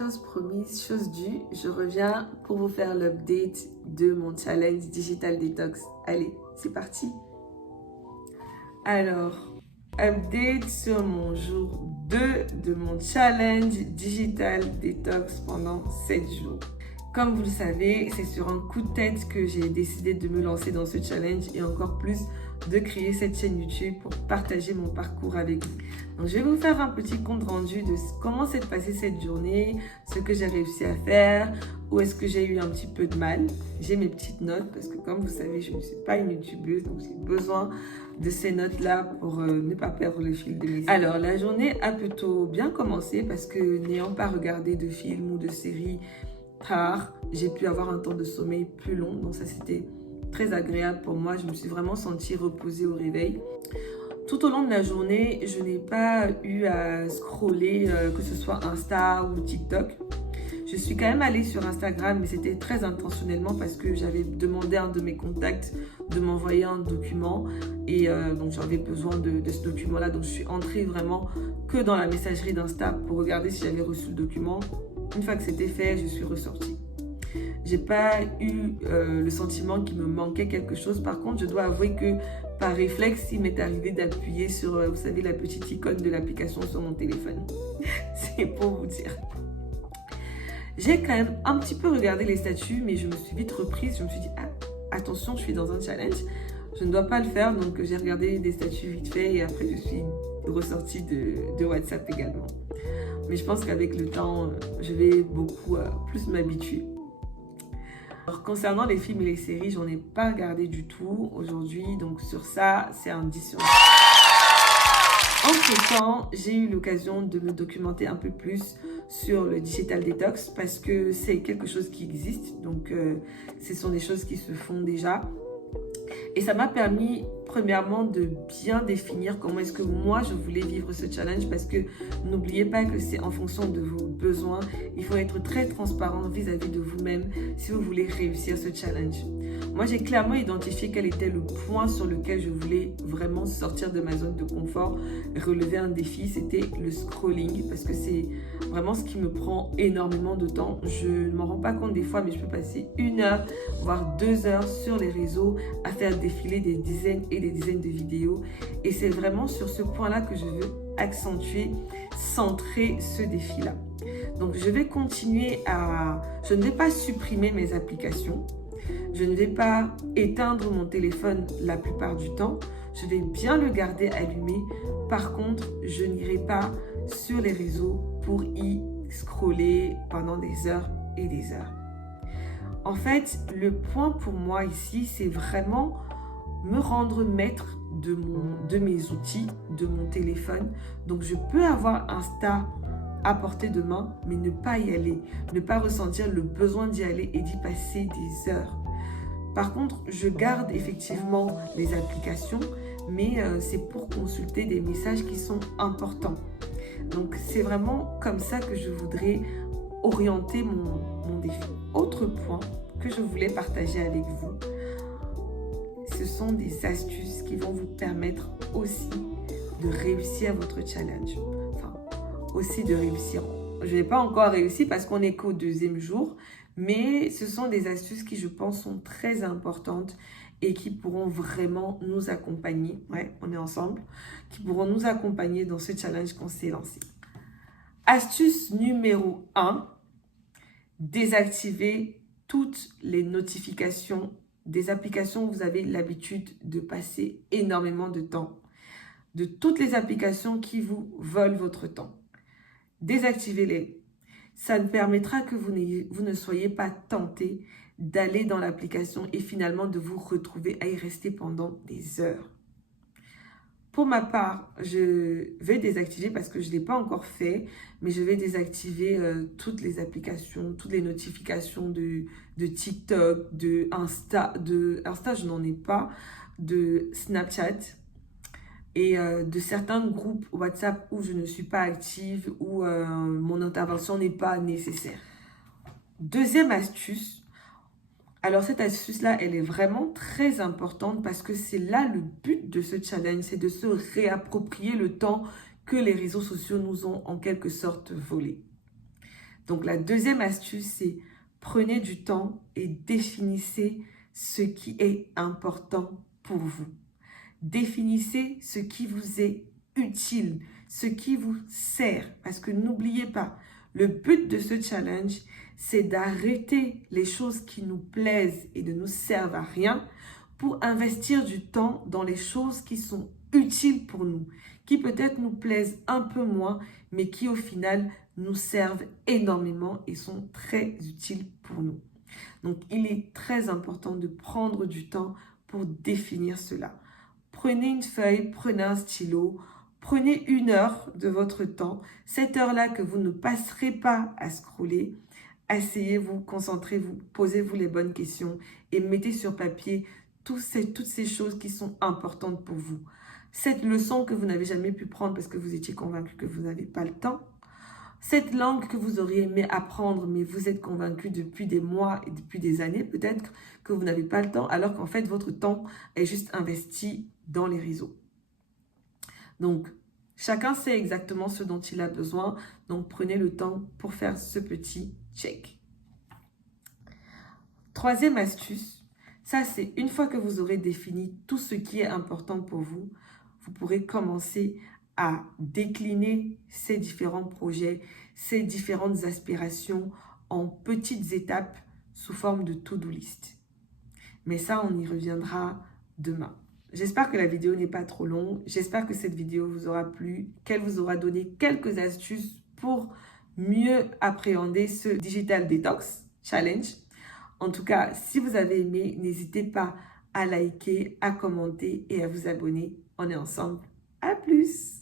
chose promise, chose due, je reviens pour vous faire l'update de mon challenge Digital Detox. Allez, c'est parti. Alors, update sur mon jour 2 de mon challenge Digital Detox pendant 7 jours. Comme vous le savez, c'est sur un coup de tête que j'ai décidé de me lancer dans ce challenge et encore plus de créer cette chaîne YouTube pour partager mon parcours avec vous. Donc, je vais vous faire un petit compte rendu de comment s'est passée cette journée, ce que j'ai réussi à faire, où est-ce que j'ai eu un petit peu de mal. J'ai mes petites notes parce que comme vous savez, je ne suis pas une youtubeuse, donc j'ai besoin de ces notes-là pour ne pas perdre le fil de mes idées. Alors, la journée a plutôt bien commencé parce que n'ayant pas regardé de films ou de séries tard, j'ai pu avoir un temps de sommeil plus long, donc ça c'était très agréable pour moi. Je me suis vraiment sentie reposée au réveil. Tout au long de la journée, je n'ai pas eu à scroller, que ce soit Insta ou TikTok. Je suis quand même allée sur Instagram, mais c'était très intentionnellement parce que j'avais demandé à un de mes contacts de m'envoyer un document et donc j'avais besoin de ce document-là. Donc je suis entrée vraiment que dans la messagerie d'Insta pour regarder si j'avais reçu le document. Une fois que c'était fait, je suis ressortie. J'ai pas eu le sentiment qu'il me manquait quelque chose. Par contre, je dois avouer que par réflexe, il m'est arrivé d'appuyer sur, vous savez, la petite icône de l'application sur mon téléphone. C'est pour vous dire. J'ai quand même un petit peu regardé les statuts, mais je me suis vite reprise. Je me suis dit, ah, attention, je suis dans un challenge. Je ne dois pas le faire. Donc, j'ai regardé des statuts vite fait et après, je suis ressortie de WhatsApp également. Mais je pense qu'avec le temps, je vais beaucoup plus m'habituer. Alors, concernant les films et les séries, j'en ai pas regardé du tout aujourd'hui. Donc sur ça, c'est un 10 sur 10. Entre-temps, j'ai eu l'occasion de me documenter un peu plus sur le Digital Detox parce que c'est quelque chose qui existe. Donc ce sont des choses qui se font déjà. Et ça m'a permis, premièrement, de bien définir comment est-ce que moi, je voulais vivre ce challenge parce que n'oubliez pas que c'est en fonction de vos besoins. Il faut être très transparent vis-à-vis de vous-même si vous voulez réussir ce challenge. Moi, j'ai clairement identifié quel était le point sur lequel je voulais vraiment sortir de ma zone de confort, relever un défi, c'était le scrolling parce que c'est vraiment ce qui me prend énormément de temps. Je ne m'en rends pas compte des fois, mais je peux passer 1 heure, voire 2 heures sur les réseaux à faire défiler des dizaines et des dizaines de vidéos. Et c'est vraiment sur ce point-là que je veux accentuer, centrer ce défi-là. Donc, je vais continuer à... Je ne vais pas supprimer mes applications. Je ne vais pas éteindre mon téléphone la plupart du temps. Je vais bien le garder allumé. Par contre, je n'irai pas sur les réseaux pour y scroller pendant des heures et des heures. En fait, le point pour moi ici, c'est vraiment me rendre maître de mes outils, de mon téléphone. Donc, je peux avoir Insta à portée de main, mais ne pas y aller. Ne pas ressentir le besoin d'y aller et d'y passer des heures. Par contre, je garde effectivement les applications, mais c'est pour consulter des messages qui sont importants. Donc, c'est vraiment comme ça que je voudrais orienter mon défi. Autre point que je voulais partager avec vous, ce sont des astuces qui vont vous permettre aussi de réussir votre challenge. Enfin, aussi de réussir. Je n'ai pas encore réussi parce qu'on n'est qu'au 2e jour, mais ce sont des astuces qui, je pense, sont très importantes et qui pourront vraiment nous accompagner. Ouais, on est ensemble. Qui pourront nous accompagner dans ce challenge qu'on s'est lancé. Astuce numéro 1, désactiver toutes les notifications des applications où vous avez l'habitude de passer énormément de temps. De toutes les applications qui vous volent votre temps. Désactivez-les. Ça ne permettra que vous ne soyez pas tenté d'aller dans l'application et finalement de vous retrouver à y rester pendant des heures. Pour ma part, je vais désactiver parce que je ne l'ai pas encore fait, mais je vais désactiver toutes les applications, toutes les notifications de TikTok, de Insta. Insta, je n'en ai pas, de Snapchat et de certains groupes WhatsApp où je ne suis pas active, où mon intervention n'est pas nécessaire. Deuxième astuce. Alors, cette astuce-là, elle est vraiment très importante parce que c'est là le but de ce challenge, c'est de se réapproprier le temps que les réseaux sociaux nous ont en quelque sorte volé. Donc, la deuxième astuce, c'est prenez du temps et définissez ce qui est important pour vous. Définissez ce qui vous est utile, ce qui vous sert. Parce que n'oubliez pas, le but de ce challenge, c'est d'arrêter les choses qui nous plaisent et ne nous servent à rien pour investir du temps dans les choses qui sont utiles pour nous, qui peut-être nous plaisent un peu moins, mais qui au final nous servent énormément et sont très utiles pour nous. Donc, il est très important de prendre du temps pour définir cela. Prenez une feuille, prenez un stylo, prenez 1 heure de votre temps, cette heure-là que vous ne passerez pas à scroller. Asseyez-vous, concentrez-vous, posez-vous les bonnes questions et mettez sur papier toutes ces choses qui sont importantes pour vous. Cette leçon que vous n'avez jamais pu prendre parce que vous étiez convaincu que vous n'avez pas le temps. Cette langue que vous auriez aimé apprendre, mais vous êtes convaincu depuis des mois et depuis des années, peut-être que vous n'avez pas le temps, alors qu'en fait, votre temps est juste investi dans les réseaux. Donc, chacun sait exactement ce dont il a besoin. Donc, prenez le temps pour faire ce petit check. Troisième astuce, ça c'est une fois que vous aurez défini tout ce qui est important pour vous, vous pourrez commencer à décliner ces différents projets, ces différentes aspirations en petites étapes sous forme de to-do list. Mais ça, on y reviendra demain. J'espère que la vidéo n'est pas trop longue. J'espère que cette vidéo vous aura plu, qu'elle vous aura donné quelques astuces pour mieux appréhender ce Digital Detox Challenge. En tout cas, si vous avez aimé, n'hésitez pas à liker, à commenter et à vous abonner. On est ensemble. À plus!